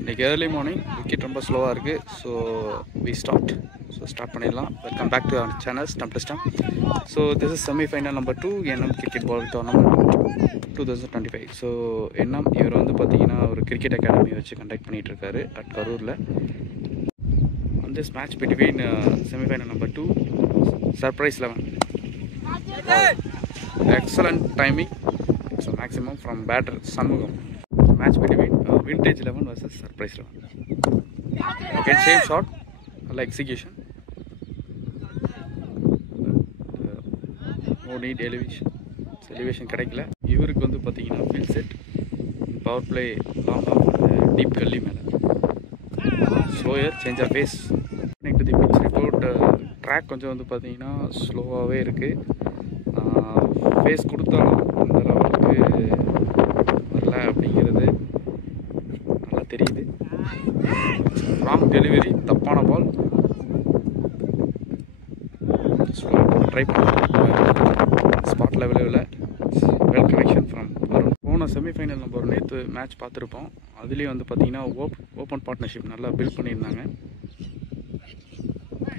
இன்னைக்கு early morning wicket ரொம்ப ஸ்லோவாக இருக்குது. ஸோ வி ஸ்டார்ட் பண்ணிடலாம். Welcome back to our channel stump to stump. So this is semifinal number 2 NM cricket ball tournament 2025. So NM இவர் வந்து பார்த்தீங்கன்னா ஒரு கிரிக்கெட் அகாடமி வச்சு கண்டக்ட் பண்ணிகிட்ருக்காரு அட் கரூரில். On this match between semi-final number 2, surprise 11. Excellent timing. It's a maximum from batter Sanmugam. Match between vintage 11 versus surprise 11. Again same shot, like execution. No need elevation. Elevation கிடைக்கல. இவருக்கு வந்து பார்த்தீங்கன்னா field set, power play long off, deep gully மேலே. Slower change of pace. To the pitch report, track கொஞ்சம் வந்து பார்த்தீங்கன்னா ஸ்லோவாகவே இருக்குது. Face கொடுத்தாலும் அந்த அளவுக்கு வரல அப்படிங்கிறது நல்லா தெரியுது. ராங் டெலிவரி, தப்பான பால். ட்ரை பண்ண ஸ்பாட் லெவலில் வெல் கனெக்ஷன் ஃப்ரம் அருண். போன செமிஃபைனல் நம்ம ஒரு நேற்று மேட்ச் பார்த்துருப்போம். அதுலேயும் வந்து பார்த்தீங்கன்னா ஓப்பன் பார்ட்னர்ஷிப் நல்லா பில்ட் பண்ணியிருந்தாங்க.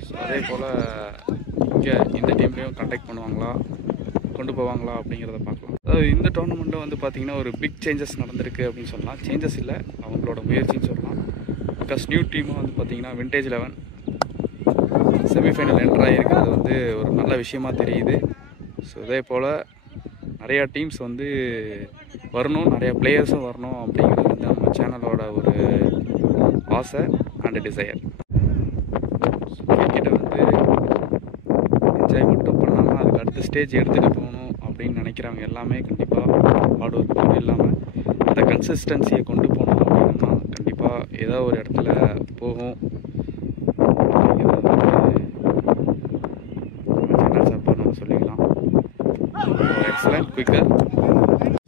ஸோ அதே போல் இங்கே இந்த டீம்லேயும் கண்டக்ட் பண்ணுவாங்களா, கொண்டு போவாங்களா அப்படிங்கிறத பார்க்கலாம். அதாவது இந்த டோர்னமெண்ட்டில் வந்து பார்த்திங்கன்னா ஒரு பிக் சேஞ்சஸ் நடந்திருக்கு அப்படின்னு சொல்லலாம். சேஞ்சஸ் இல்லை, அவங்களோட முயற்சின்னு சொல்லலாம். பிகாஸ் நியூ டீமும் வந்து பார்த்திங்கன்னா விண்டேஜ் 11 செமிஃபைனல் என்ட்ரு ஆகிருக்கிறது வந்து ஒரு நல்ல விஷயமா தெரியுது. ஸோ இதே போல் நிறையா டீம்ஸ் வந்து வரணும், நிறையா பிளேயர்ஸும் வரணும் அப்படிங்கிறது வந்து நம்ம சேனலோட ஒரு ஆசை அண்ட் டிசையர். கிரிக்கெட்டை வந்து என்ஜாய் மட்டும் பண்ணாமல் அதுக்கு அடுத்த ஸ்டேஜ் எடுத்துகிட்டு போகணும் அப்படின்னு நினைக்கிறவங்க எல்லாமே கண்டிப்பாக ஹார்ட் ஒர்க் மட்டும் இல்லாமல் அந்த கன்சிஸ்டன்சியை கொண்டு போகணும் அப்படின்னா கண்டிப்பாக ஏதோ ஒரு இடத்துல போகும். நம்ம சொல்லிக்கலாம். Excellent quicker.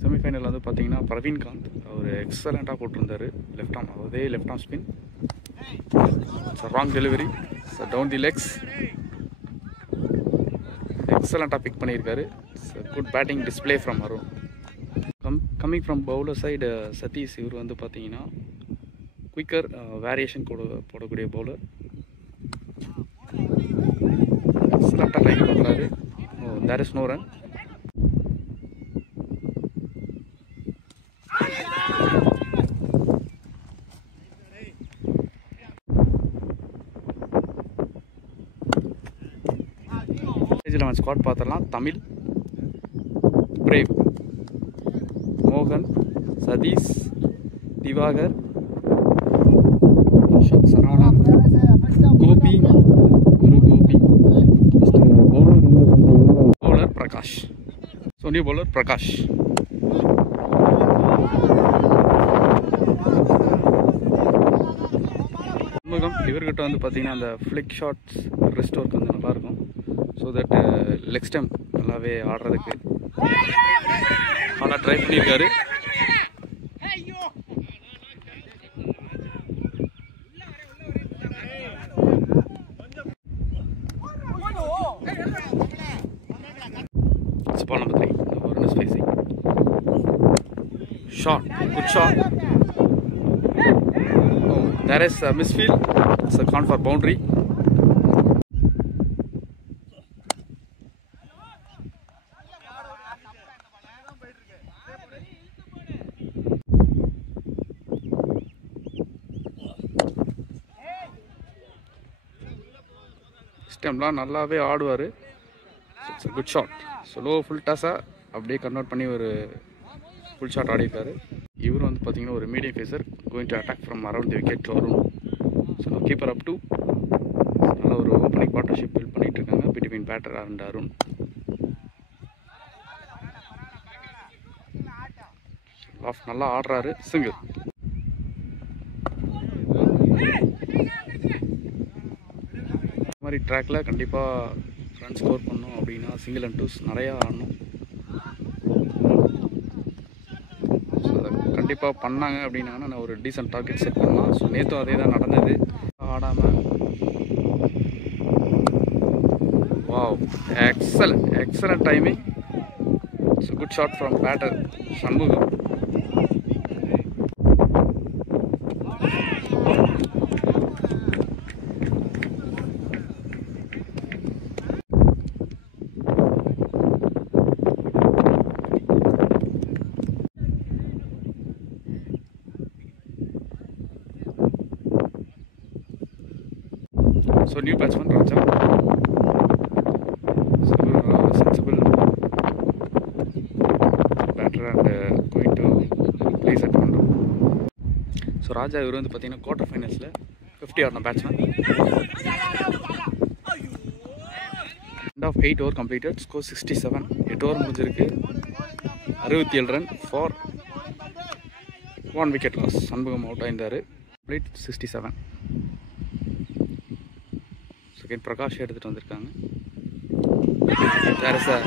செமிஃபைனல் வந்து பார்த்தீங்கன்னா பிரவீன் காந்த் அவர் எக்ஸலண்ட்டாக போட்டிருந்தார். லெஃப்ட் ஆர்ம், அதே left arm spin. Wrong delivery, down the legs. எக்ஸலண்ட்டாக பிக் பண்ணியிருக்காரு. Good batting display from Arun. Coming from bowler side Sathish, இவர் வந்து பார்த்தீங்கன்னா குயிக்கர் வேரியேஷன் போடக்கூடிய பவுலர். எக்ஸலண்ட்டாக லைன் பண்ணுறாரு. There is no run. 11 squad பார்த்துடலாம். தமிழ், பிரேம், மோகன், Sathish, Diwakar, Ashok, Saravanan, Gopi, Guru Gopi, bowler Prakash, new bowler Prakash. Shanmugam, இவர்கிட்ட வந்து பார்த்தீங்கன்னா அந்த ஃப்ளிக் ஷாட்ஸ் ரெஸ்ட் ஒர்க் வந்து நல்லாயிருக்கும். ஸோ தட் லெக் ஸ்டெம் நல்லாவே ஆடுறதுக்கு ஆனால் ட்ரை பண்ணியிருக்காரு. Ball number 3, Varun is facing. Shot, good shot. Oh, there is a misfield. It's a count for boundary. ஸ்டெம்லாம் நல்லாவே ஆடுவார். It's a good shot. Slow full டாஸாக அப்படியே கன்வெர்ட் பண்ணி ஒரு ஃபுல் ஷாட் ஆடிருக்காரு. இவர் வந்து பார்த்தீங்கன்னா ஒரு medium pacer, going to attack from around the wicket to Arun. So நான் கீப்பர் அப் டு நல்ல ஒரு ஓப்பனிங் பார்ட்னர்ஷிப் பில்ட் பண்ணிட்டு இருக்காங்க between batter and Arun. Off நல்லா ஆடுறாரு. சிங்கிள். இந்த மாதிரி ட்ராக்கில் கண்டிப்பாக ரன் ஸ்கோர் பண்ணோம் அப்படின்னா சிங்கிள் அண்ட் டூஸ் நிறையா ஆடணும். ஸோ அதை கண்டிப்பாக பண்ணாங்க அப்படின்னாங்கன்னா நான் ஒரு டீசென்ட் டார்கெட் செட் பண்ணலாம். ஸோ நேற்றும் அதே தான் நடந்தது. ஆடாமல் wow, excellent timing. So good shot from batter Shanmugam. So new batsman Raja, sensible batter and going to place at one. So Raja இவர் வந்து பார்த்தீங்கன்னா குவார்டர் ஃபைனல்ஸில் 50 ஆடின batsman. End of 8 over completed, score 67. 8 over முடிஞ்சிருக்கு, 67 run for 1 wicket loss. Shanmugam out ஆயிருந்தார். Complete 67. Second Prakash எடுத்துகிட்டு வந்திருக்காங்க. There is a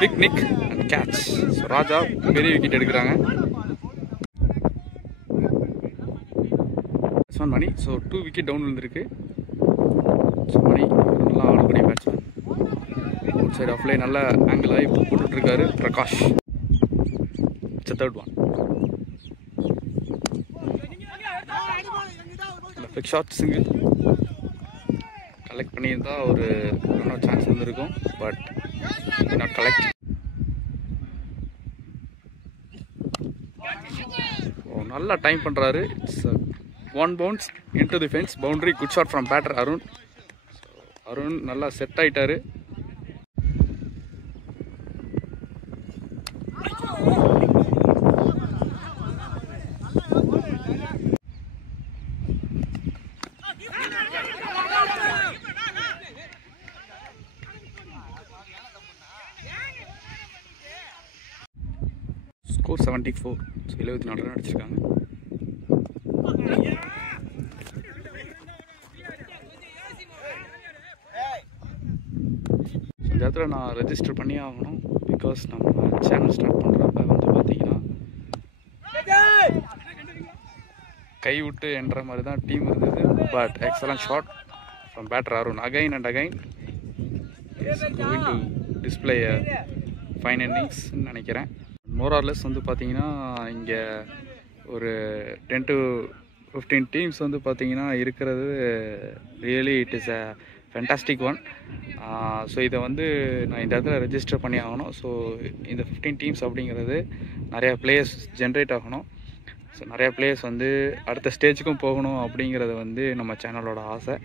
big nick and catch. So Raja பெரிய wicket எடுக்கிறாங்க. Batsman Mani. So 2 wicket down விழுந்திருக்கு. ஸோ மணி நல்லா ஆடக்கூடிய பேட்ஸ்மேன். அவுட் சைடு ஆஃப்லே நல்ல ஆங்கிள் ஆகி போட்டுட்ருக்காரு Prakash. It's third one. Big shot single. Collect பண்ணியிருந்தால் ஒரு இன்னொரு சான்ஸ் வந்துருக்கும், பட் நாட் கலெக்ட். ஓ, நல்லா டைம் பண்ணுறாரு. It's 1 bounce into the fence, boundary. Good shot from batter Arun. Arun நல்லா செட் ஆகிட்டாரு. ஸ்கோர் 74. ஸோ 74 ரன் அடிச்சிருக்காங்க. இந்த இடத்துல நான் ரெஜிஸ்டர் பண்ணி ஆகணும். பிகாஸ் நம்ம சேனல் ஸ்டார்ட் பண்ணுறப்ப வந்து பார்த்தீங்கன்னா கை விட்டு என்ற மாதிரி தான் டீம் இருந்தது. But excellent shot from batter Arun. Again and again is going to display fine இன்னிங்ஸ்ன்னு நினைக்கிறேன். மோரார்லெஸ் வந்து பார்த்தீங்கன்னா இங்கே ஒரு 10 to 15 டீம்ஸ் வந்து பார்த்தீங்கன்னா இருக்கிறது really it is a fantastic one. So இதை வந்து நான் இந்த இடத்துல ரெஜிஸ்டர் பண்ணி ஆகணும். ஸோ இந்த 15 டீம்ஸ் அப்படிங்கிறது நிறையா பிளேயர்ஸ் ஜென்ரேட் ஆகணும். ஸோ நிறையா பிளேயர்ஸ் வந்து அடுத்த ஸ்டேஜுக்கும் போகணும் அப்படிங்கிறது வந்து நம்ம சேனலோட ஆசை.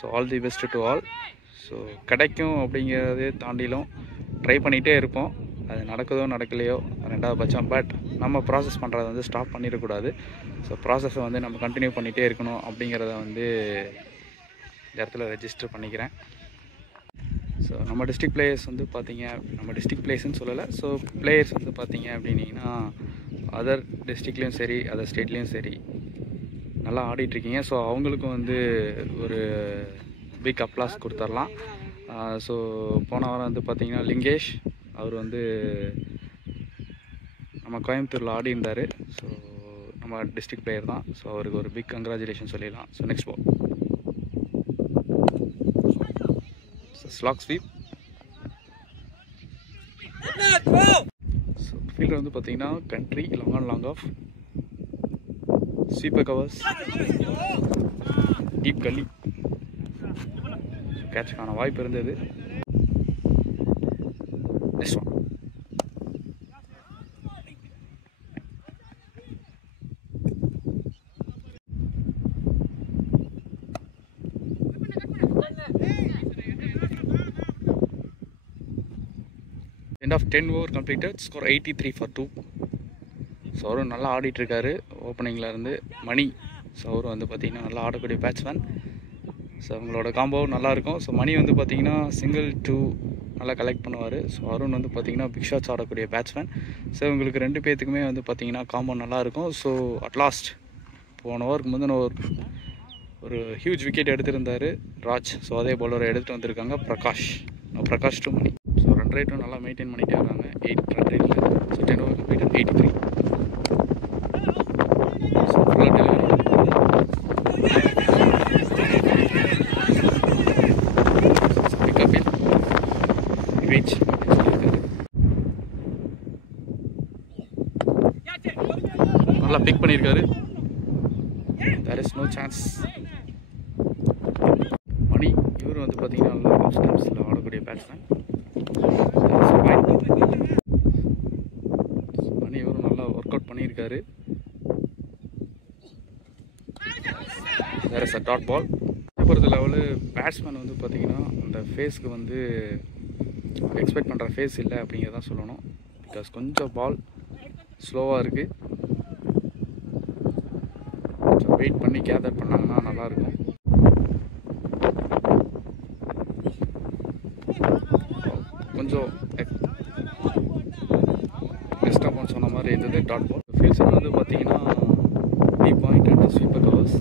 So all the best to all. So கிடைக்கும் அப்படிங்கிறதே தாண்டிலும் ட்ரை பண்ணிகிட்டே இருப்போம். அது நடக்குதோ நடக்கலையோ ரெண்டாவது பட்சம். பட் நம்ம ப்ராசஸ் பண்ணுறதை வந்து ஸ்டாப் பண்ணிடக்கூடாது. ஸோ ப்ராசஸை வந்து நம்ம கண்டினியூ பண்ணிகிட்டே இருக்கணும் அப்படிங்கிறத வந்து இந்த இடத்துல ரெஜிஸ்டர் பண்ணிக்கிறேன். ஸோ நம்ம டிஸ்ட்ரிக்ட் பிளேயர்ஸ் வந்து பார்த்திங்க, நம்ம டிஸ்ட்ரிக்ட் பிளேயர்ஸ்னு சொல்லலை, ஸோ பிளேயர்ஸ் வந்து பார்த்திங்க அப்படின்னிங்கன்னா அதர் டிஸ்ட்ரிக்ட்லேயும் சரி அதர் ஸ்டேட்லேயும் சரி நல்லா ஆடிட்டுருக்கீங்க. ஸோ அவங்களுக்கும் வந்து ஒரு பிக் அப்ளாஸ் கொடுத்துர்லாம். ஸோ போன வாரம் வந்து பார்த்திங்கன்னா லிங்கேஷ் அவர் வந்து நம்ம கோயம்புத்தூரில் ஆடி இருந்தார். ஸோ நம்ம டிஸ்ட்ரிக்ட் பிளேயர் தான். ஸோ அவருக்கு ஒரு பிக் கங்க்ராச்சுலேஷன் சொல்லிடலாம். So next ball slog sweep. So fielder வந்து பார்த்தீங்கன்னா country long on long off sweeper covers deep gully. கேட்சுக்கான வாய்ப்பு இருந்தது. Next one. End of 10 over completed, score 83 for 2. So அவரும் நல்லா ஆடிட்டுருக்காரு ஓப்பனிங்கில் இருந்து. மணி, ஸோ அவரும் வந்து பார்த்திங்கன்னா நல்லா ஆடக்கூடிய பேட்ஸ்மேன். ஸோ அவங்களோட காம்போ நல்லாயிருக்கும். ஸோ மணி வந்து பார்த்திங்கன்னா சிங்கிள் 2 நல்லா கலெக்ட் பண்ணுவார். ஸோ அருண் வந்து பார்த்திங்கன்னா பிக் ஷாட்ஸ் ஆடக்கூடிய பேட்ஸ்மேன். ஸோ இவங்களுக்கு ரெண்டு பேர்த்துக்குமே வந்து பார்த்திங்கன்னா காம்போ நல்லாயிருக்கும். ஸோ அட்லாஸ்ட் போன ஓவருக்கு முந்தின ஒரு ஹியூஜ் விக்கெட் எடுத்திருந்தார் ராஜ். ஸோ அதே பவுலரை எடுத்துகிட்டு வந்திருக்காங்க Prakash to Mani. So run ரேட்டும் நல்லா மெயின்டைன் பண்ணிகிட்டே வராங்க. 8 ரன் ரேட்டில். So 10 over completed 83. ஸோ ஃபுல்லாக டெலிவரி. பிக்கப்பில் ரீச் சொல்லியிருக்காரு. நல்லா பிக் பண்ணியிருக்காரு. There is no chance. Mani இவர் வந்து பார்த்தீங்கன்னா நல்லா ஆஃப் ஸ்டம்ப்ஸில் ஆடக்கூடிய பேட்ஸ்மேன். மணி இவரும் நல்லா ஒர்க் அவுட் பண்ணியிருக்காரு. வேறு சார் டாட் பால். பொறுத்த லெவலு பேட்ஸ்மேன் வந்து பார்த்திங்கன்னா அந்த ஃபேஸ்க்கு வந்து எக்ஸ்பெக்ட் பண்ணுற ஃபேஸ் இல்லை அப்படிங்கிறதான் சொல்லணும். பிகாஸ் கொஞ்சம் பால் ஸ்லோவாக இருக்குது. கொஞ்சம் வெயிட் பண்ணி கேதர் பண்ணாங்கன்னா நல்லாயிருக்கும். கொஞ்சம் பெஸ்ட்டாக போன்னு சொன்ன மாதிரி இருந்தது டாட் பால். ஃபீல்ட்ஸில் வந்து பார்த்திங்கன்னா B point and sweeper covers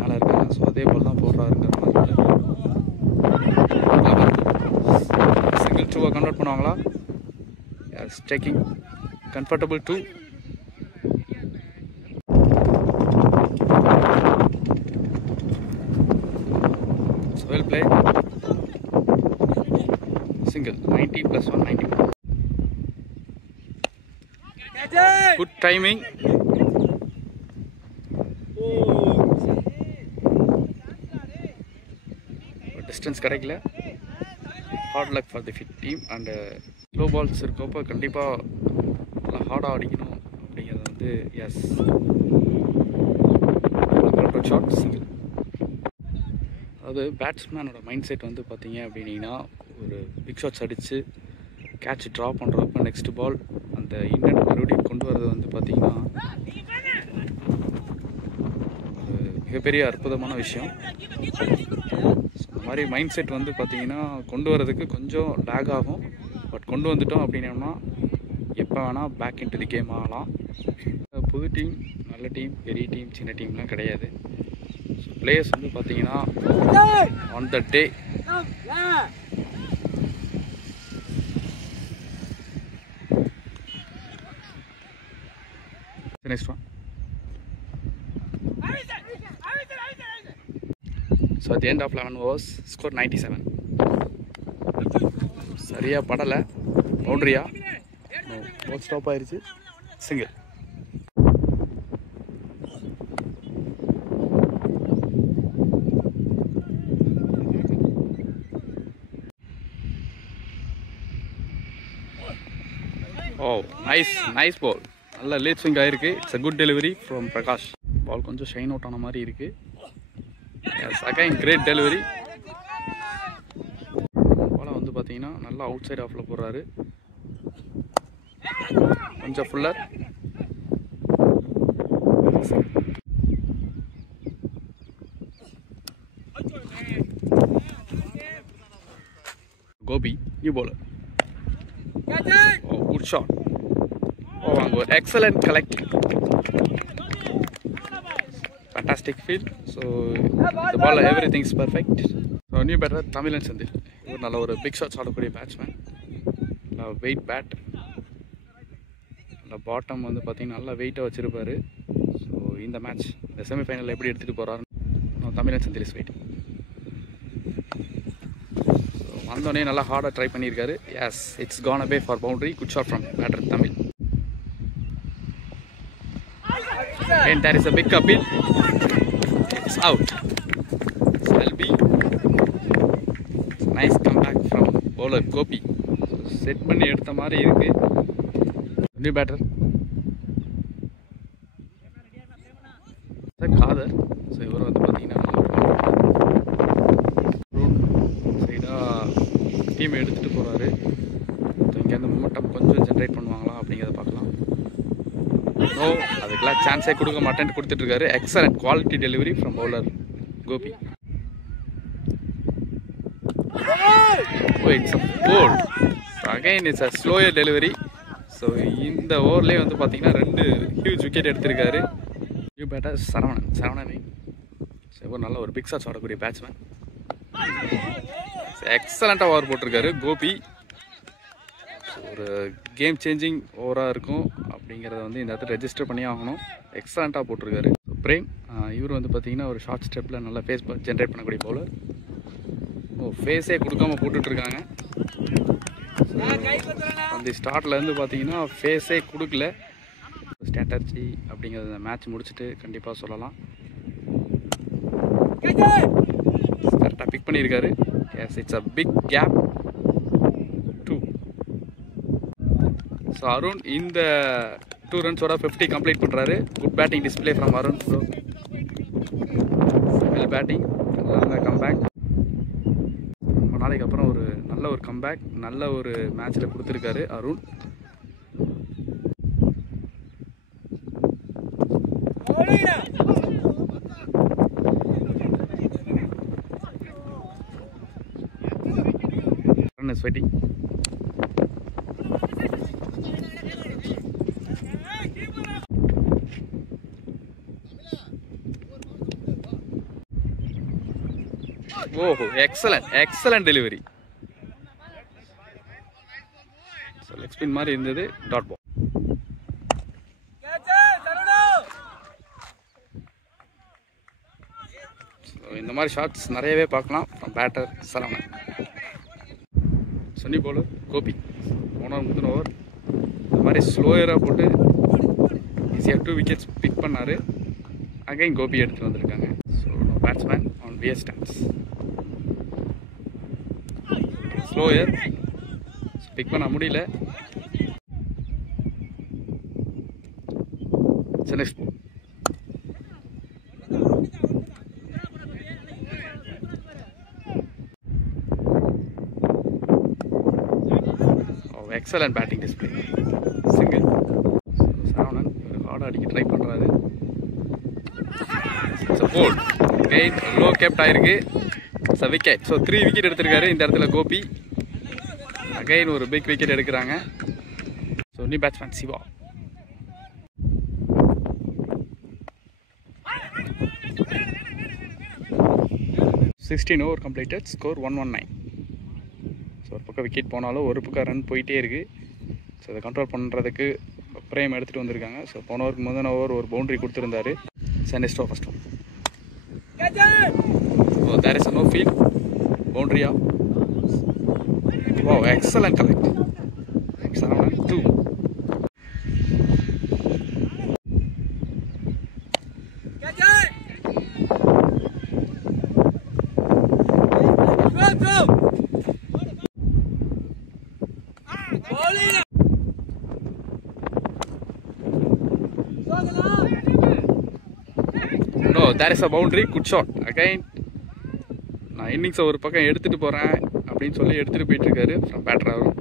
நல்லா இருக்காங்க. ஸோ அதே போல் தான் போடுறாருங்கிற மாதிரி. சிங்கிள் 2 கன்வெர்ட் பண்ணுவாங்களா? Yes, taking comfortable 2. So well play. Single 90 plus 1 91. Good timing. Distance கிடைக்கல. Hard luck for the fit team and slow balls இருக்கப்போ கண்டிப்பாக நல்லா ஹார்டாக அடிக்கணும் அப்படிங்கிறது வந்து எஸ். Short single. அதாவது பேட்ஸ்மேனோட மைண்ட் செட் வந்து பார்த்தீங்க அப்படின்னா ஒரு பிக் ஷாட்ஸ் அடித்து கேட்ச் ட்ரா பண்ணுறப்ப நெக்ஸ்ட் பால் அந்த இன்னட் மறுபடியும் கொண்டு வரது வந்து பார்த்திங்கன்னா ஒரு மிகப்பெரிய அற்புதமான விஷயம். இந்த மாதிரி மைண்ட் செட் வந்து பார்த்திங்கன்னா கொண்டு வரதுக்கு கொஞ்சம் லேக் ஆகும். பட் கொண்டு வந்துட்டோம் அப்படின்னோம்னா எப்போ வேணால் பேக் இன்டு தி கேம் ஆகலாம். புது டீம், நல்ல டீம், பெரிய டீம், சின்ன டீம்லாம் கிடையாது. ஸோ பிளேயர்ஸ் வந்து பார்த்திங்கன்னா on the day next one. So at the end of 11 overs, score 97. சரியா படலை. பவுண்டரியா? நோ, பால் ஸ்டாப் ஆயிடுச்சு. சிங்கிள். Oh, nice ball. நல்ல லேட் ஸ்விங் ஆகிருக்கு. It's a good delivery from Prakash. Ball கொஞ்சம் ஷைன் அவுட் ஆன மாதிரி இருக்குது. Yes, again great delivery. பார்த்தீங்கன்னா நல்லா அவுட் சைட் ஆஃபில் போடுறாரு. கொஞ்சம் fuller. Gopi new bowler. Oh, good shot. Oh, good. Excellent collect. Fantastic field. So the ball, everything is perfect. So new batter Tamilan Sandil. இவர் நல்ல ஒரு பிக் ஷாட்ஸ் ஆடக்கூடிய batsman. நல்ல வெயிட் பேட். நல்ல பாட்டம் வந்து பார்த்தீங்கன்னா நல்லா வெயிட்டாக வச்சுருப்பார். ஸோ இந்த மேட்ச் இந்த செமிஃபைனலில் எப்படி எடுத்துகிட்டு போகிறாரு தமிழன் சந்தில் இஸ் வெயிட்டிங். ஸோ வந்தோடனே நல்லா ஹார்டாக ட்ரை பண்ணியிருக்காரு. Yes, it's gone away for boundary. Good shot from batter Tamil. And there is a big appeal. It's out. Selby. Nice comeback from bowler Gopi. Set பண்ணி எடுத்த மாதிரி இருக்கு. New batter. காதர். ஸோ இவர் வந்து பார்த்தீங்கன்னா சைடாக டீம் எடுத்துகிட்டு போகிறாரு. ஸோ இங்கே அந்த மொமெண்டம் கொஞ்சம் ஜென்ரேட் பண்ணுவாங்களா அப்படிங்கிறத பார்க்கலாம். நோ, அதுக்கெல்லாம் சான்ஸே கொடுக்க மாட்டேன்ட்டு கொடுத்துட்ருக்காரு. Excellent quality delivery from bowler Gopi. It's a bowled. Again it's a slower delivery. So இந்த ஓவர்லேயே வந்து பார்த்தீங்கன்னா 2 ஹியூஜ் விக்கெட் எடுத்திருக்காரு. New batter Saravanan. ஸோ இவர் நல்ல ஒரு பிக் ஷாட்ஸ் ஆடக்கூடிய பேட்ஸ்மேன். எக்ஸலண்ட்டாக ஓவர் போட்டிருக்காரு கோபி. ஒரு கேம் சேஞ்சிங் ஓவராக இருக்கும் அப்படிங்கிறத வந்து இந்த இடத்துல ரெஜிஸ்டர் பண்ணி ஆகணும். எக்ஸலண்ட்டாக போட்டிருக்காரு. பிரேம் இவர் வந்து பார்த்தீங்கன்னா ஒரு ஷார்ட் ஸ்டெப்பில் நல்லா ஃபேஸ் ஜென்ரேட் பண்ணக்கூடிய பவுலர். ஃபேஸே கொடுக்காம போட்டுட்ருக்காங்க. அந்த ஸ்டார்ட்லேருந்து பார்த்தீங்கன்னா ஃபேஸே கொடுக்கல. ஸ்ட்ராட்டஜி அப்படிங்கிறத மேட்ச் முடிச்சுட்டு கண்டிப்பாக சொல்லலாம். கரெக்டாக பிக் பண்ணியிருக்காரு. Yes, it's a big gap. 2. So Arun இந்த 2 ரன்ஸோட 50 கம்ப்ளீட் பண்ணுறாரு. Good batting display from Arun. So well batting. நல்ல கம்பேக். ரொம்ப நாளைக்கு அப்புறம் ஒரு நல்ல ஒரு கம்பேக் நல்ல ஒரு மேட்ச்சில் கொடுத்துருக்காரு Arun. Run is waiting. Oh, excellent delivery. So leg spin மாதிரி இருந்தது. Dot ball. ஸோ இந்த மாதிரி ஷாட்ஸ் நிறையவே பார்க்கலாம் ஃப்ரம் பேட்டர் சரவணன். சன்னி பவுலர் கோபி. போன முதல் ஓவர் இந்த மாதிரி ஸ்லோயராக போட்டு ஈஸியாக 2 விக்கெட்ஸ் பிக் பண்ணார். அகைன் கோபி எடுத்துகிட்டு வந்திருக்காங்க. So batsman on where stands. Slower pick பண்ண முடியல. Next excellent batting display. Single. Saravanan ஹார்டாக அடிக்க ட்ரை பண்ணுறாரு. போல் கெயின் லோ கேப்ட் ஆயிருக்கு. விக்கெட். ஸோ 3 விக்கெட் எடுத்திருக்காரு இந்த இடத்துல கோபி. அகைன் ஒரு பிக் விக்கெட் எடுக்கிறாங்க. So new batsman Siva. $16 over completed. Score 119. So ஒரு பக்கம் விக்கெட் போனாலும் ஒரு பக்கம் ரன் போயிட்டே இருக்குது. ஸோ அதை கண்ட்ரோல் பண்ணுறதுக்கு பிரேம் எடுத்துகிட்டு வந்திருக்காங்க. ஸோ போன ஓவருக்கு முதல் ஓவர் ஒரு பவுண்டரி கொடுத்துருந்தாரு. Next over first over. So there is no field. Boundary up. Wow, excellent collect. 7-2. No, there is a boundary. Good shot. Again, நான் இன்னிங்ஸை ஒரு பக்கம் எடுத்துகிட்டு போகிறேன் அப்படின்னு சொல்லி எடுத்துகிட்டு போயிட்டுருக்காரு from batter Arun.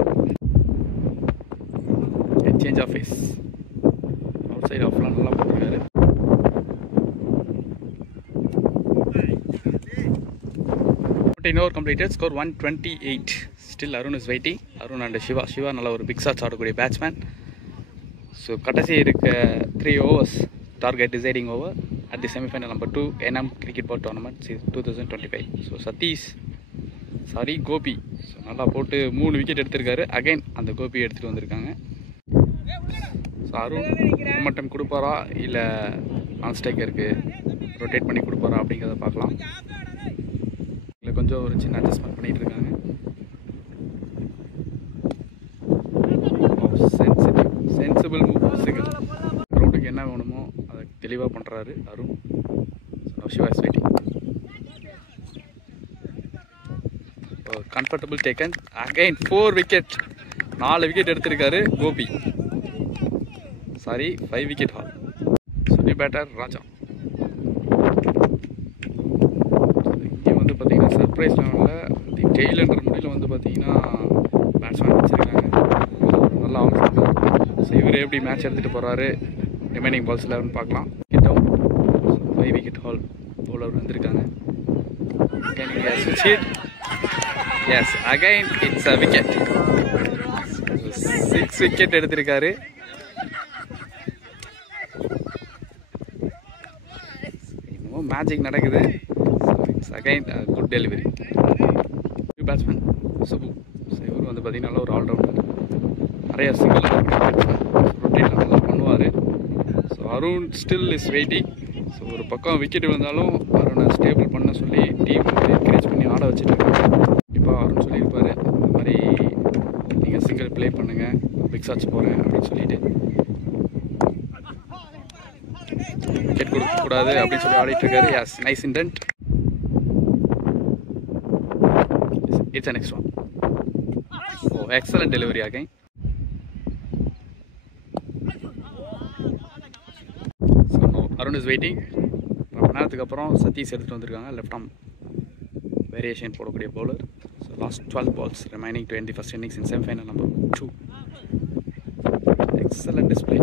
Change of pace outside ஆஃப்லாம் நல்லா போட்டிருக்காரு. Over completed, score 128. Still Arun is waiting. Arun and Siva நல்ல ஒரு பிக் ஷாட்ஸ் ஆடக்கூடிய பேட்ஸ்மேன். ஸோ கடைசி இருக்க 3 overs target deciding over at the semifinal number 2 NM cricket board tournament 2025. So Gopi so நல்லா போட்டு 3 விக்கெட் எடுத்திருக்காரு. அகைன் அந்த கோபி எடுத்துகிட்டு வந்திருக்காங்க. ஸோ அருண் மொமெண்டம் கொடுப்பாரா இல்லை நான்ஸ்டேக்கருக்கு ரொட்டேட் பண்ணி கொடுப்பாரா அப்படிங்கிறத பார்க்கலாம். இல்லை கொஞ்சம் ஒரு சின்ன அட்ஜஸ்ட்மெண்ட் பண்ணிகிட்டு இருக்காங்க. Sensible single. க்ரௌண்டுக்கு என்ன வேணுமோ அதை தெளிவாக பண்ணுறாரு Arun. Siva is waiting. Comfortable taken. Again 4 wicket, 4 wicket எடுத்திருக்காரு கோபி. 5 wicket haul. சுனி பேட்டர் ராஜா. இங்கே வந்து பார்த்தீங்கன்னா சர்ப்ரைஸ் லெவலில் தி டெய்லன்ற முடியல வந்து பார்த்தீங்கன்னா பேட்ஸ்மேன் வச்சுருக்காங்க. நல்ல ஆல்ரவுண்டர். ஸோ இவர் எப்படி மேட்ச் எடுத்துகிட்டு போகிறாரு ரிமைனிங் பால்ஸில் பார்க்கலாம். Wicket down. 5 wicket haul bowler வந்திருக்காங்க. Yes again it's a wicket. 6 wicket எடுத்திருக்காரு. இன்னும் மேஜிக் நடக்குது. It's again good delivery. Batsman Subu. So இவர் வந்து பார்த்தீங்கன்னா நல்ல ஒரு ஆல்ரவுண்டர். நிறைய சிங்கிள் ரொட்டேட் நல்லா பண்ணுவார். So Arun still is waiting. So ஒரு பக்கம் விக்கெட் விழுந்தாலும் அருணை ஸ்டேபிள் பண்ண சொல்லி டீம் என்கரேஜ் பண்ணி ஆட வச்சுட்டு கண்டிப்பாக அருண் சொல்லியிருப்பார், இந்த மாதிரி நீங்கள் சிங்கிள் ப்ளே பண்ணுங்கள், பிக் ஷாட்ஸ் போகிறேன் அப்படின்னு சொல்லிட்டு. விக்கெட் கொடுக்கக்கூடாது அப்படின்னு சொல்லி ஆடிட்டுருக்காரு. Yes nice intent. It's next one. Oh excellent delivery again. So Arun is waiting. ரொம்ப நேரத்துக்கு அப்புறம் சதீஷ் எடுத்துகிட்டு வந்திருக்காங்க. லெஃப்ட் ஆர்ம் வேரியேஷன் போடக்கூடிய bowler. So last 12 balls remaining to end the first innings in semifinal number 2. Excellent display.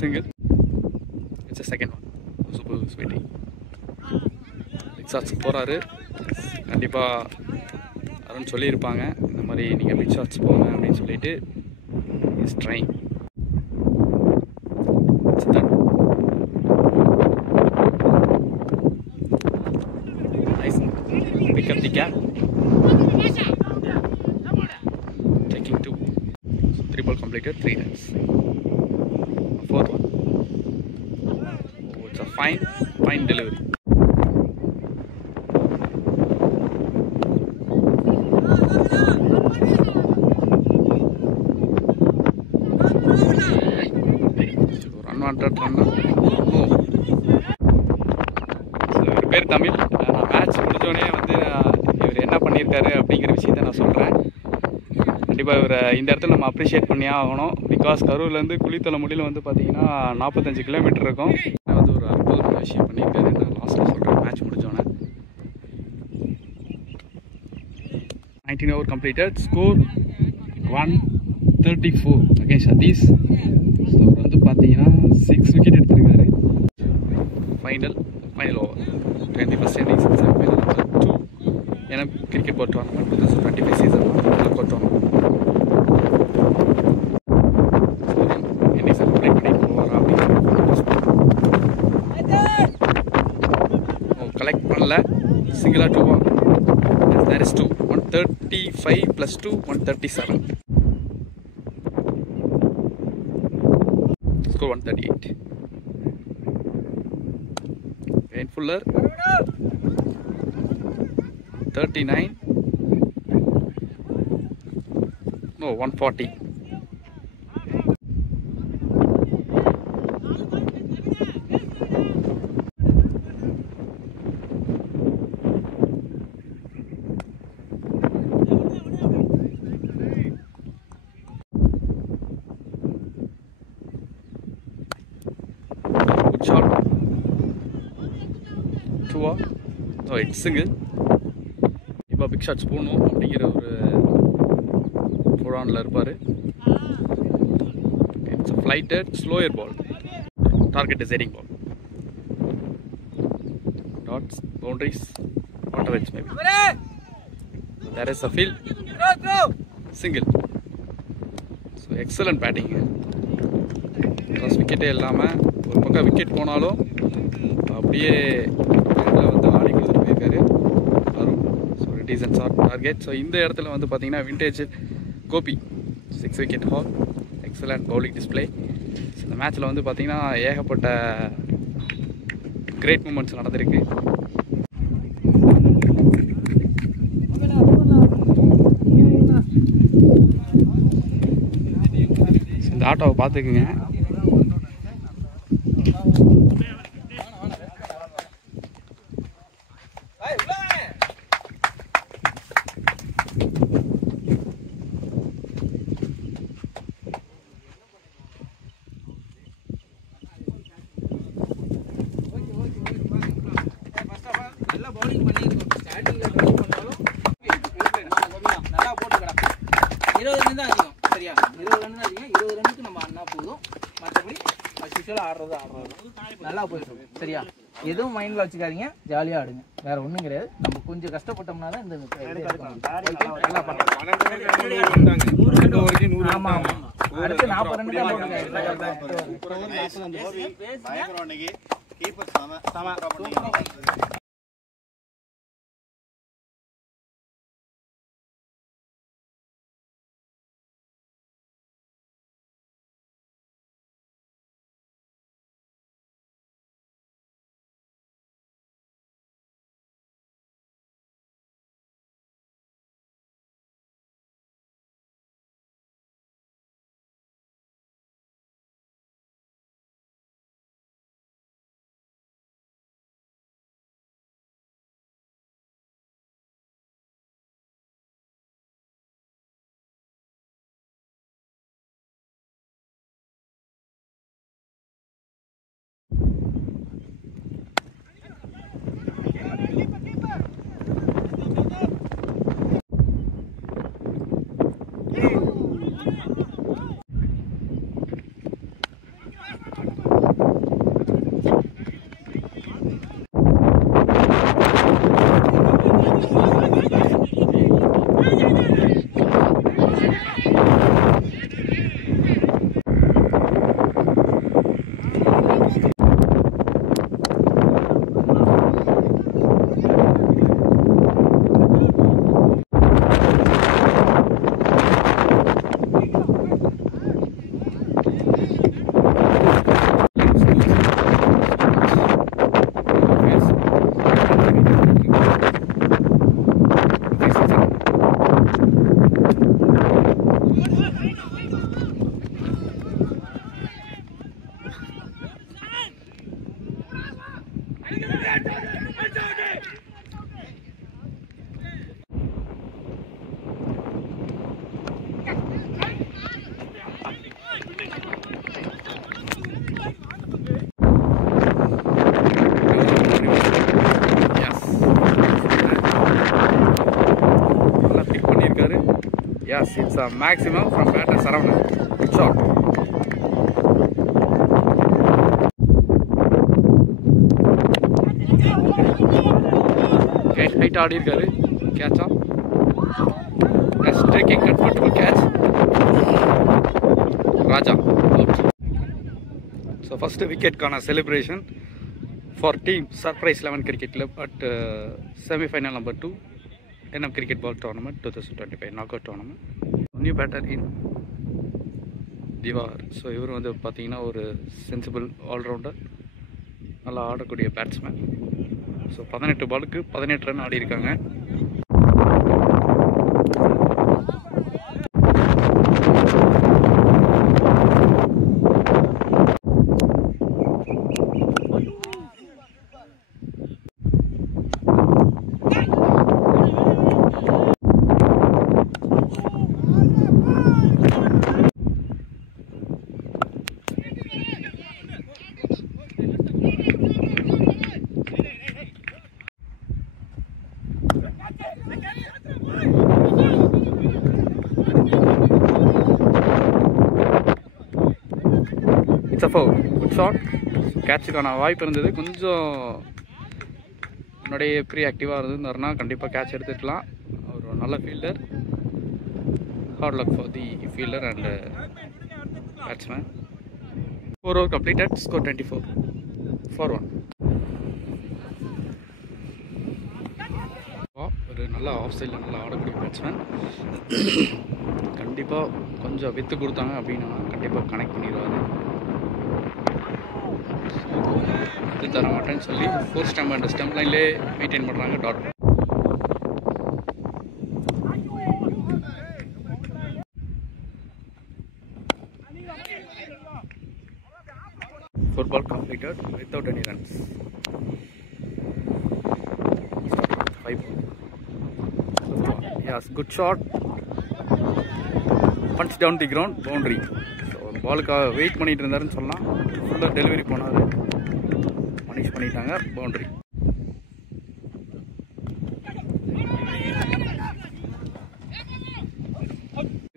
Single. It's second one. Super is waiting. Big ஷாட்ஸ்க்கு போகிறாரு. கண்டிப்பாக அருண் சொல்லியிருப்பாங்க இந்த மாதிரி நீங்கள் பிக் ஷாட்ஸ் போங்க அப்படின்னு சொல்லிட்டு. Is trying. Pick up the gap. Taking 2. So 3 ball completed, 3 runs. 4th one. Oh, it's a fine delivery. So unwanted runner. Oh. So இவர் பேர் தமிழ். நான் மேட்ச் முடிஞ்சோடனே வந்து இவர் என்ன பண்ணியிருக்காரு அப்படிங்கிற விஷயத்த நான் சொல்கிறேன். கண்டிப்பாக இவரை இந்த இடத்துல நம்ம அப்ரிஷியேட் பண்ணியே ஆகணும். பிகாஸ் கரூர்லேருந்து குளித்தலைமுடியில் வந்து பார்த்தீங்கன்னா 45 கிலோமீட்டர் இருக்கும். வந்து ஒரு அற்புதமான விஷயம் பண்ணியிருக்காரு. நான் லாஸ்ட்டில் சொல்கிறேன் மேட்ச் முடிஞ்சோடனே. 19 over completed, score 134 against Sathish. So அவர் வந்து பார்த்தீங்கன்னா 6 விக்கெட் எடுத்திருக்காரு. Final over 21st innings semi-final number 2 NM cricket board tournament 2025 season knockout tournament. innings play பண்ணி போவாரா அப்படி கலெக்ட் பண்ணல. சிங்கிளா 2 ball. There is 2. 135 plus 2 137. Score 138. Rain Fuller 39. No, 140. Good shot. No, it's single. இப்போ பிக் ஷாட்ஸ் போடணும் அப்படிங்கிற ஒரு புராணில் இருப்பார். It's flighted slower ball, target deciding ball, dots, boundaries, water edge maybe. There is a field, single. So excellent batting. First விக்கெட்டே இல்லாமல் ஒரு பக்கம் விக்கெட் போனாலும் அப்படியே வந்து ஆடி கொடுத்துட்டு போயிருக்காரு Arun. So decent short target. So இந்த இடத்துல வந்து பார்த்தீங்கன்னா vintage Gopi 6 wicket haul, excellent bowling display. So இந்த மேட்ச்சில் வந்து பார்த்தீங்கன்னா ஏகப்பட்ட கிரேட் மூமெண்ட்ஸ் நடந்திருக்கு. இந்த ஆட்டோவை பார்த்துக்குங்க. நல்லா போயிட்டு சரியா, எதுவும் மைண்ட்ல வச்சுக்காதீங்க, ஜாலியா ஆடுங்க, வேற ஒண்ணும் கிடையாது. நம்ம கொஞ்சம் கஷ்டப்பட்டோம்னா தான் இந்த நல்லா பண்றோம். ஆமா ஆமா, அடுத்து 40 ரன் தான் போட்டுருக்காங்க. Yes, it's a maximum from batter Saravana. Good shot. Okay, height ஆடி இருக்காரு. Catch up. That's taking comfortable catch. Raja out. So first wicket kana celebration for team Surprise 11 Cricket Club at semi-final number 2. NM Cricket Ball Tournament 2025 knockout tournament. New batter in Diwar. So இவர் வந்து பார்த்தீங்கன்னா ஒரு sensible allrounder, நல்லா ஆடக்கூடிய batsman. So 18 பாலுக்கு 18 run ஆடி இருக்காங்க. It's a foul. Good shot. கேட்சுக்கான வாய்ப்பு இருந்தது. கொஞ்சம் முன்னாடியே ப்ரீ ஆக்டிவாக இருந்திருந்தாருன்னா கண்டிப்பாக கேட்ச் எடுத்துக்கலாம். அவர் ஒரு நல்ல fielder. Hard luck for the fielder and batsman. 4 over completed. Score 24 for 1. ஒரு நல்ல ஆஃப் சைடில் நல்லா ஆடக்கூடிய பேட்ஸ்மேன். கண்டிப்பாக கொஞ்சம் வித்து கொடுத்தாங்க அப்படின்னா கண்டிப்பாக கனெக்ட் பண்ணிடுவாரு. இது தர மாட்டேன்னு சொல்லி ஃபோர் ஸ்டம்ப் அண்ட் ஸ்டம்ப் லைன்லேயே மெயின்டைன் பண்ணுறாங்க dot. Football completed without any runs. 5. Yes, good shot. Punch down the ground, boundary. So பாலுக்காக வெயிட் பண்ணிட்டு இருந்தாருன்னு சொல்லலாம். ஃபுல்லாக டெலிவரி போனார். பனிஷ் பண்ணிட்டாங்க, boundary.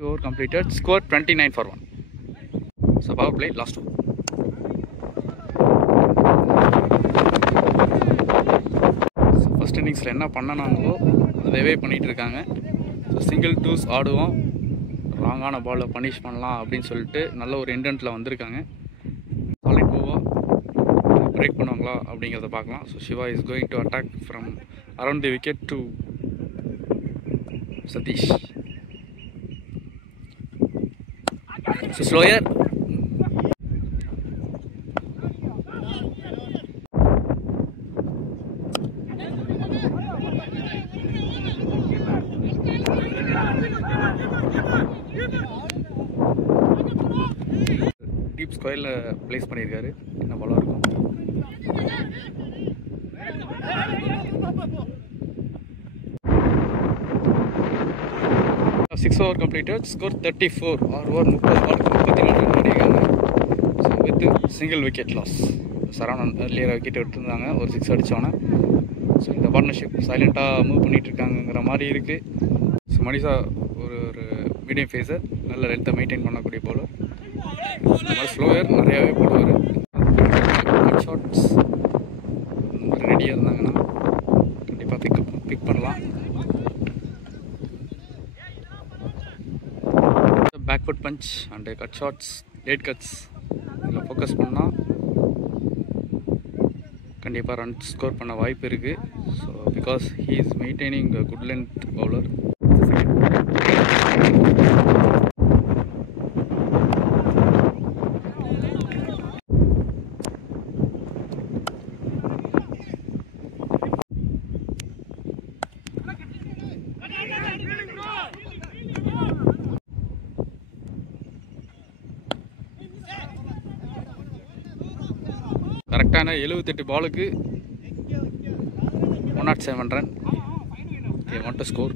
Over completed. Score 29 for 1. So power play last over. First இன்னிங்ஸில் என்ன பண்ணனாங்களோ அதவே பண்ணிகிட்டு இருக்காங்க. ஸோ சிங்கிள் டூஸ் ஆடுவோம், ராங்கான பாலை பனிஷ் பண்ணலாம் அப்படின்னு சொல்லிட்டு நல்ல ஒரு இன்டென்ட்டில் வந்திருக்காங்க. சாலிட் மூவாக பிரேக் பண்ணுவாங்களா அப்படிங்கிறத பார்க்கலாம். So Siva is going to attack from around the wicket to Sathish. So slower. Deep ஸ்கொயரில் பிளேஸ் பண்ணியிருக்காரு. என்ன பாலாக இருக்கும். 6 over completed. Score 34. Or over 30 பாலுக்கு 34 ரன் அடிக்காங்க. So with single wicket loss. Saravanan earlier wicket எடுத்துருந்தாங்க, ஒரு 6 அடித்தோன்னே. ஸோ இந்த பார்ட்னர்ஷிப் சைலண்ட்டாக மூவ் பண்ணிகிட்டு இருக்காங்கிற மாதிரி இருக்குது. ஸோ மனிஷா ஒரு மீடியம் ஃபேஸர், நல்ல லென்த்தை மெயின்டைன் பண்ணக்கூடிய பவுலர். இந்த மாதிரி ஸ்லோயர் நிறையாவே போடுவார். ஷார்ட்ஸ் இந்த மாதிரி ரெடியாக இருந்தாங்கன்னா கண்டிப்பாக பிக் பண்ணலாம். Backward punch and cut shots, late cuts இதில் ஃபோக்கஸ் பண்ணால் கண்டிப்பாக ரன் ஸ்கோர் பண்ண வாய்ப்பு இருக்குது. So because he is maintaining good length bowler. கரெக்டான 78 பாலுக்கு 107 run. They want to score.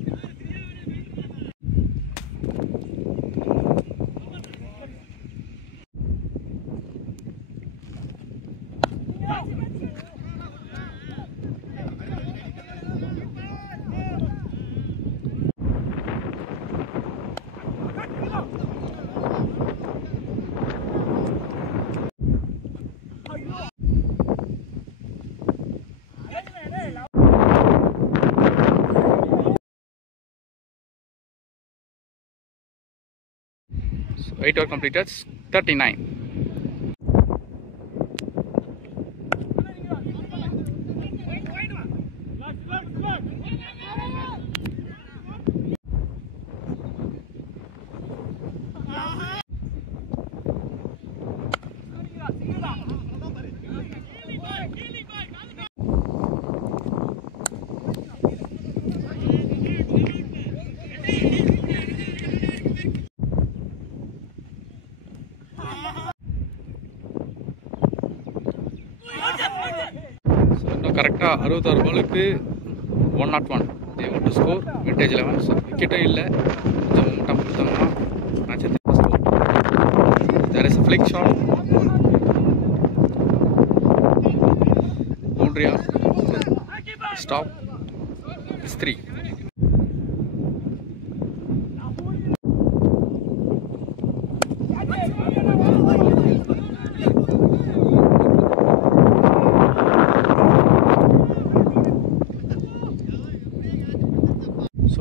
So 8 over completed. 39. கரெக்டாக 66 பாலுக்கு 101. They want to score. Vintage 11. So விக்கெட்டும் இல்லை, கொஞ்சம் மொமெண்டம் கொடுத்தாங்கன்னா match score. There is a flick shot. Boundary. Stop. It's 3.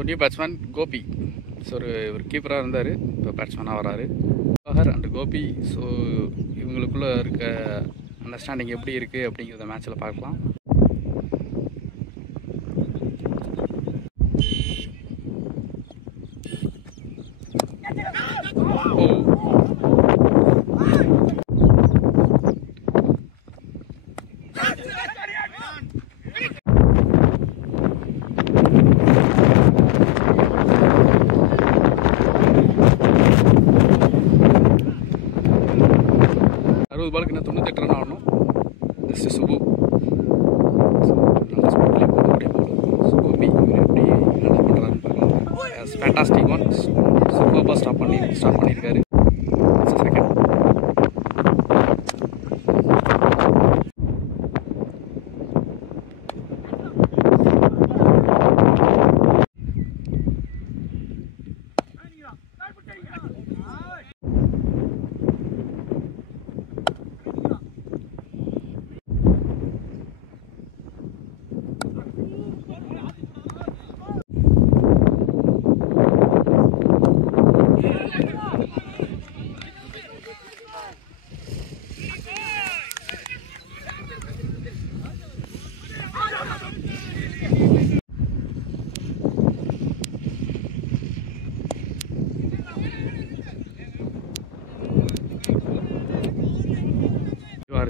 New batsman Gopi. So ஒரு கீப்பராக இருந்தார், இப்போ பேட்ஸ்மேனாக வராரு. திவாகர் அண்ட் கோபி. ஸோ இவங்களுக்குள்ளே இருக்க அண்டர்ஸ்டாண்டிங் எப்படி இருக்குது அப்படிங்கிறத மேட்ச்சில் பார்க்கலாம். பாலுக்கு இன்னும் 98 ரன் ஆடணும். ஜஸ்ட் சுபு நல்ல ஸ்பீட்லேயே போகக்கூடிய பால். கோபி இவர் எப்படி ஹேண்டில் பண்ணுறாருன்னு பார்க்கலாம். ஃபேண்டாஸ்டிக் ஒன், சூப்பராக ஸ்டார்ட் பண்ணியிருக்காரு. Second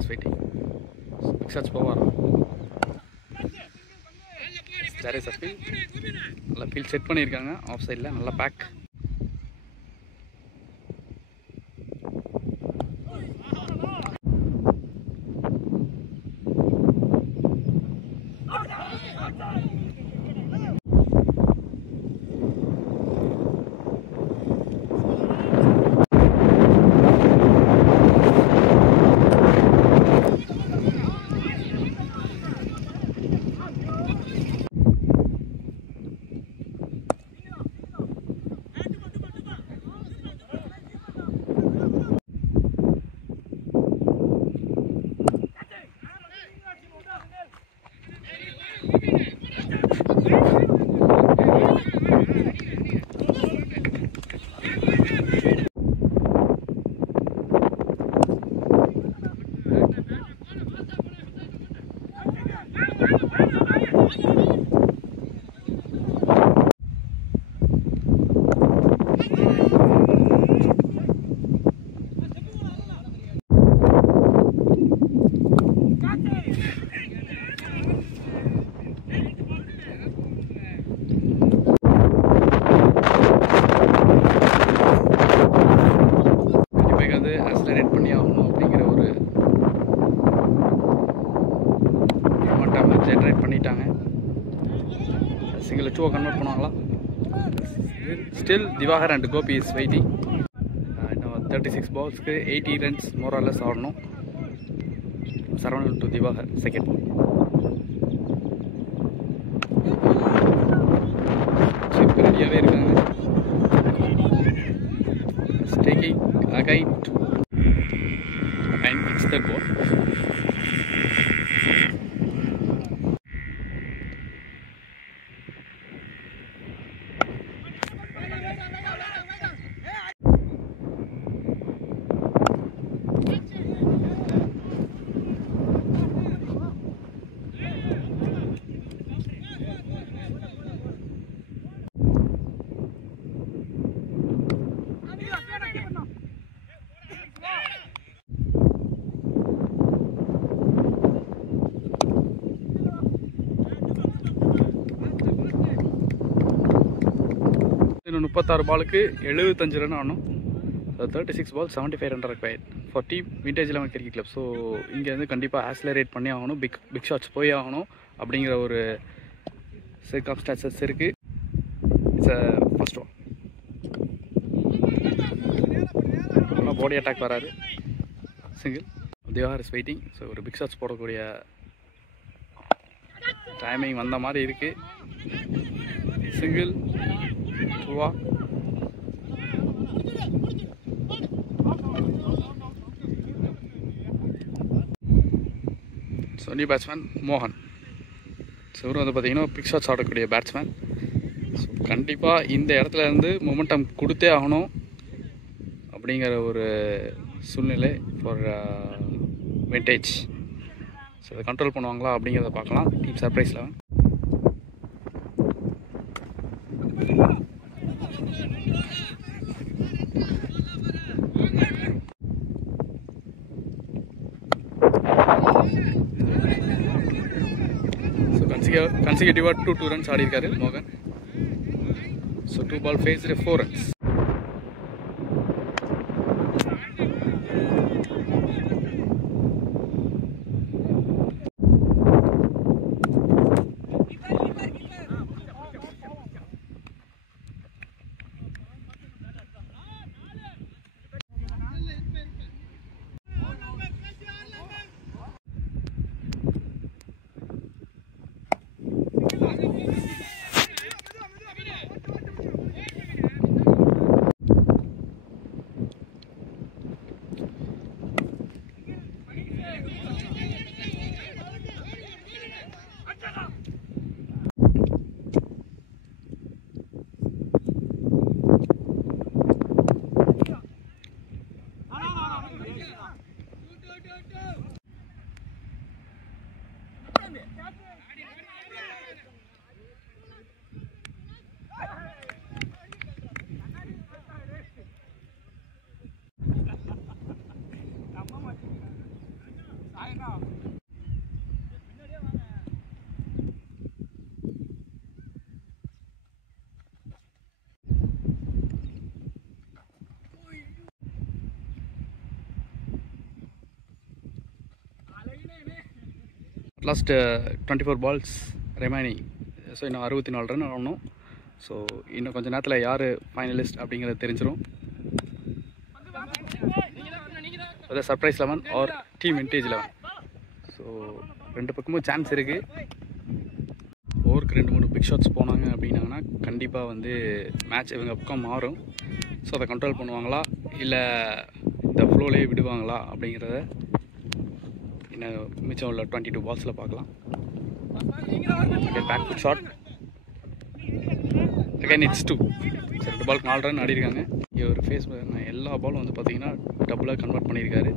is waiting. Big shots போவாரா? சரி சஸ்பி நல்லா ஃபீல்ட் செட் பண்ணியிருக்காங்க. ஆஃப் சைடில் நல்லா பேக். ஆக்சலரேட் பண்ணி ஆகணும் அப்படிங்கிற ஒரு மொமெண்டம் ஜென்ரேட் பண்ணிட்டாங்க. சிங்கிள் 2 கன்வெர்ட் பண்ணுவாங்களா? Still Diwakar and Gopi is waiting. இன்னும் 36 பால்ஸ்க்கு 80 ரன்ஸ் மோரலஸ் ஆடணும். Saravanan to Diwakar second ball. ரெடியாகவே இருக்காங்க. Stacking again and it's the goal. இன்னும் 36 பாலுக்கு 75 ரன் ஆகணும். 36 பால் 75 run required for team vintage 11 cricket club. So இங்கே வந்து கண்டிப்பாக ஆக்சலரேட் பண்ணி ஆகணும், பிக் ஷாட்ஸ் போய் ஆகணும் அப்படிங்கிற ஒரு சர்க்கம்ஸ்டான்சஸ் இருக்குது. It's first one. நல்லா பாடி அட்டாக் வராரு. Single. Diwakar is waiting. So ஒரு பிக் ஷாட்ஸ் போடக்கூடிய டைமிங் வந்த மாதிரி இருக்குது. சிங்கிள் 2. ஸோ நியூ பேட்ஸ்மேன் மோகன். ஸோ இவர் வந்து பார்த்தீங்கன்னா பிக் ஷாட்ஸ் ஆடக்கூடிய பேட்ஸ்மேன். ஸோ கண்டிப்பாக இந்த இடத்துல இருந்து மொமெண்டம் கொடுத்தே ஆகணும் அப்படிங்கிற ஒரு சூழ்நிலை ஃபார் விண்டேஜ். ஸோ அதை கண்ட்ரோல் பண்ணுவாங்களா அப்படிங்கிறத பார்க்கலாம். Team surprise 11. ஸோ கன்சிக்யூட்டிவாக 2 runs ஆடி இருக்காரு மோகன். So 2 ball faced 4 runs. Last 24 balls remaining. So இன்னும் 64 run ஆகணும். ஸோ இன்னும் கொஞ்சம் நேரத்தில் யார் ஃபைனலிஸ்ட் அப்படிங்கிறது தெரிஞ்சிடும். அதாவது surprise 11 or team vintage 11. So ரெண்டு பக்கமும் சான்ஸ் இருக்குது. ஓவருக்கு 2-3 பிக் ஷாட்ஸ் போனாங்க அப்படின்னாங்கன்னா கண்டிப்பாக வந்து மேட்ச் இவங்க பக்கம் மாறும். ஸோ அதை கண்ட்ரோல் பண்ணுவாங்களா இல்லை இந்த ஃப்ளோலேயே விடுவாங்களா அப்படிங்கிறத இன்னும் மிச்சம் உள்ள 22 balls பார்க்கலாம். Back foot shot again it's 2. 2 ball 4 run ஆடிருக்காங்க. இவர் ஃபேஸ் எல்லா பாலும் வந்து பார்த்தீங்கன்னா டபுளாக கன்வெர்ட் பண்ணியிருக்காரு.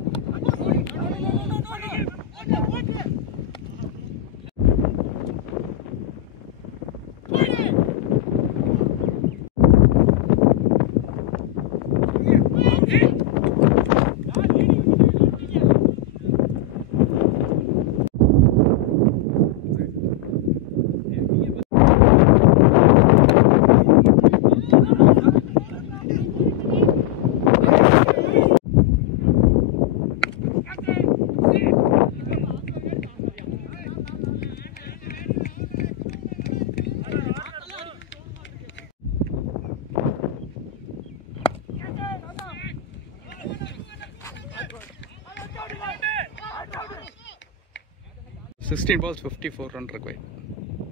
$16 balls 54 run required.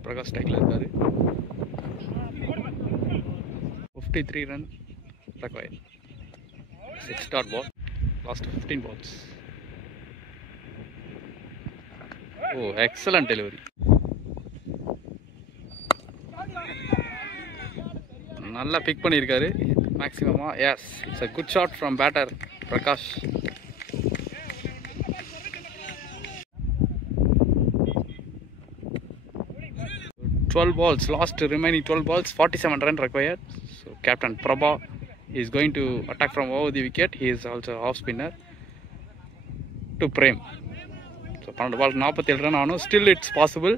பிரகாஷ் ஸ்ட்ரைக்கில் இருக்காரு. 53 run required. 6 ball. Last 15 balls. Oh, excellent delivery. நல்லா பிக் பண்ணியிருக்காரு மேக்ஸிமமாக. Yes, it's a good shot from batter Prakash. 12 balls, last remaining 12 balls, 47 run required. So Captain Prabha is going to attack from over the wicket. He is also a off spinner to Prem. So 12 ball 47 run ஆனும். Still it's possible.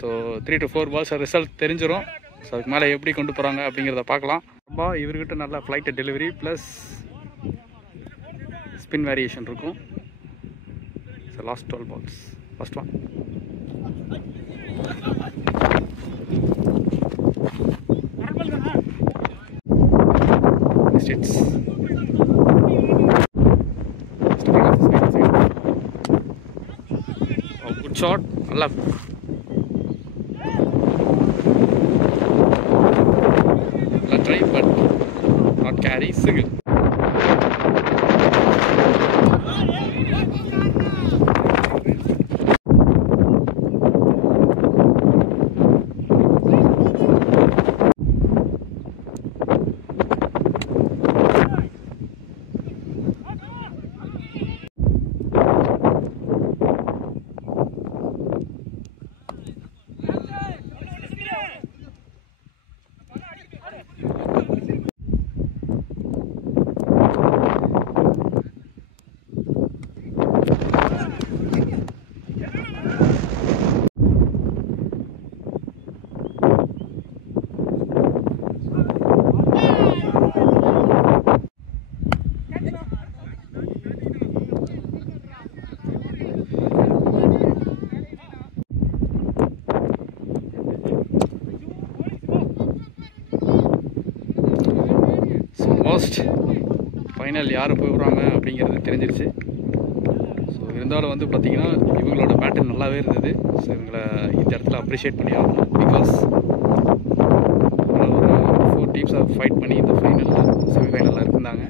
So 3 to 4 balls result தெரிஞ்சிடும். So அதுக்கு மேலே எப்படி கொண்டு போகிறாங்க அப்படிங்கிறத பார்க்கலாம். பிரபா இவர்கிட்ட நல்லா flight delivery plus spin variation இருக்கும். So last 12 balls, first one. It's oh, good shot. I love try but not carry. Single. Final யாரை போய் விடுறாங்க அப்படிங்கிறது தெரிஞ்சிருச்சு. ஸோ இருந்தாலும் வந்து பார்த்திங்கன்னா இவங்களோட பேட்டர்ன் நல்லாவே இருந்தது. ஸோ இவங்களை இந்த இடத்துல அப்ரிஷியேட் பண்ணி ஆகணும். பிகாஸ் ஒரு 4 டீம்ஸாக ஃபைட் பண்ணி இந்த ஃபைனலில் செமிஃபைனலில் இருந்தாங்க.